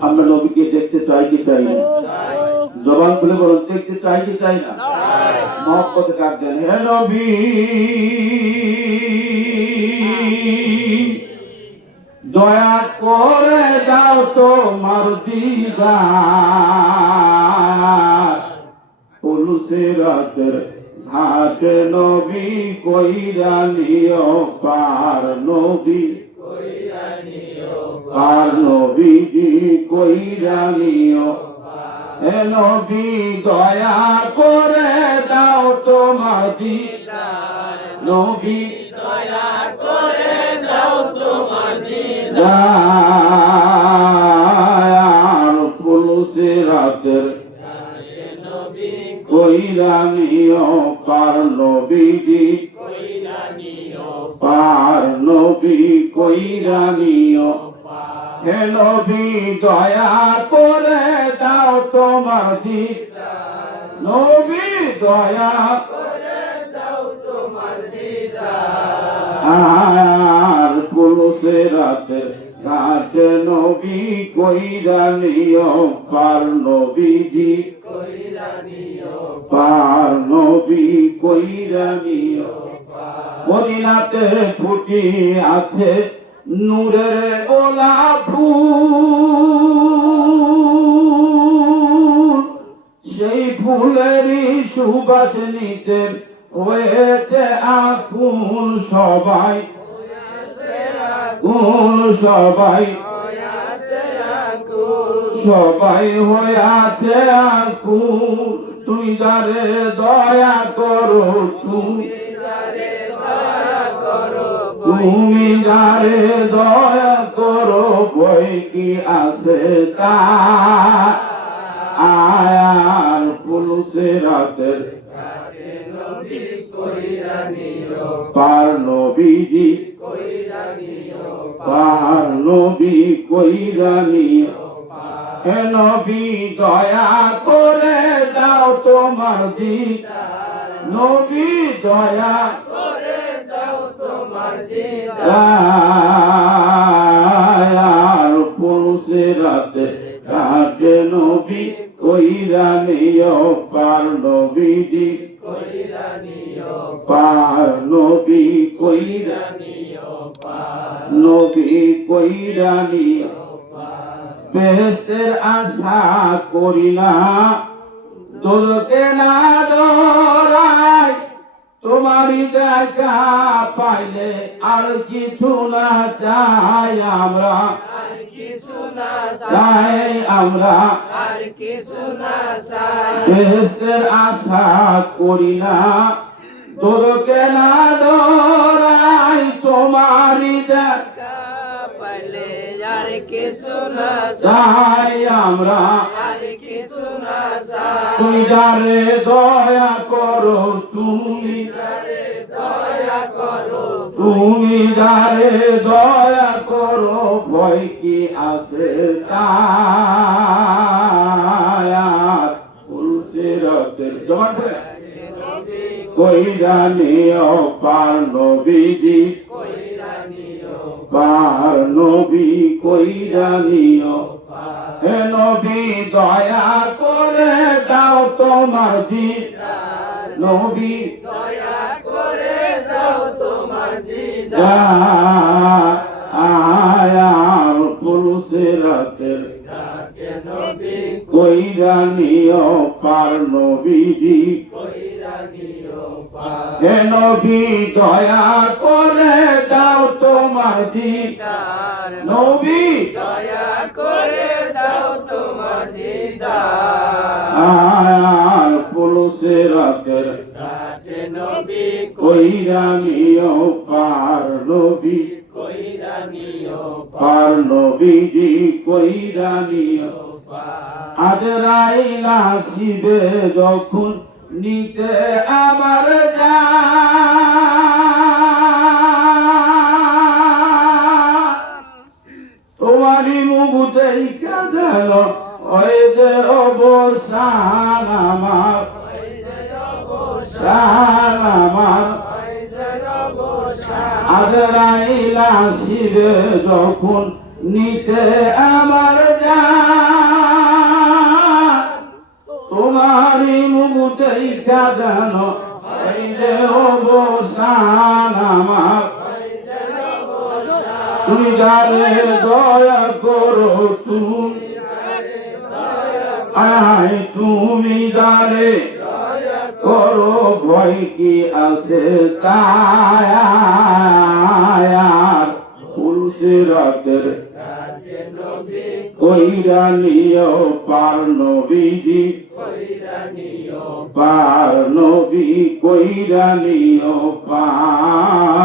আমরা নবীকে দেখতে চাই কি চাই না? জবান খুলে বলুন, দেখতে চাই কি চাই না? মহব্বতে কাক হে নবী! দয়া করে দাও তোমার দিদার। উলুসে রাতের ঘাট নবী কইরা নিও পার নবী। পার নবীজি কইরা নিও। হে নবী, দয়া করে দাও তোমার দিদার। নবী দয়ার পুলুসে রাতের কইরা নিও, পার নবীজি পার নবী কইরা নিও। হে নবী দয়া করে দাও তোমার নবী দয়া আর পুলুসে রাতে ঘাটে নবী কইরা নিও, পার নবীজি পার নবী কইরা নিও। মদিনাতে ফুটি আছে নূরের গোলা ফুল সেই ফুলেরই সুবাস নিতে হয়েছে আকুল সবাই। কোন সবাই। সবাই হয়ে আছে আকুল তুই যারে দয়া করো তুমি তুমি যারে দয়া করো, বই কি আছে তা আয়ার পুলুসে রাতের পার নবীজি পার নবী, দয়া করে দাও তোমার দিদার। নবী, দয়া আর পুরুষে রাতে কাটে নবী, কইরা নিও পার নবীজি। পার নবী, কইরা নবী, কইরা নিও আশা করি না দোলকে না তোমারই দেখা পাইলে আর কিছু না চাই আমরা। চাই। আমরা। বেহেস্তের আশা করি না। তোরকে না ডরাই তোমারই দেখা পাইলে আর কিছু না চাই আমরা। তুই যারে দয়া করো, তুমি তুমি যারে দয়া করো, ভয় কি আছে তার তুলসী রতের জমা করে। কইরা নিও পার নবীজি, পার নবী কইরা নিও হে নবী, দয়া করে দাও তোমার দিদার। নবী, দয়া করে দাও তোমার আয়ার পুরুষে রাতের দিদাকে নবী কইরা নিও পার নবীজি। হে নবী, দয়া করে দাও তোমার দিদার। নবী, দয়া কইরা নিও পার নবী কইরা পার নবীজি কইরা নিও পার আজ রাইলা শিবে যখন নিতে আমার যা। তোমারই দেখা গেল ওই যে অবসান আমার। সান আমার আজরাইল আসিবে যখন নিতে আমার যা তোমারই মুগুতেই কাদানো হইলে অবসান আমার। তুমি জানে দয়া করো, তুমি আয়, তুমি জানে ভয় কি আছে তায়ার? ফুলসিরাতের ঘাটে নবী কইরা নিও পার নবীজি। পার নবী কইরা নিও পার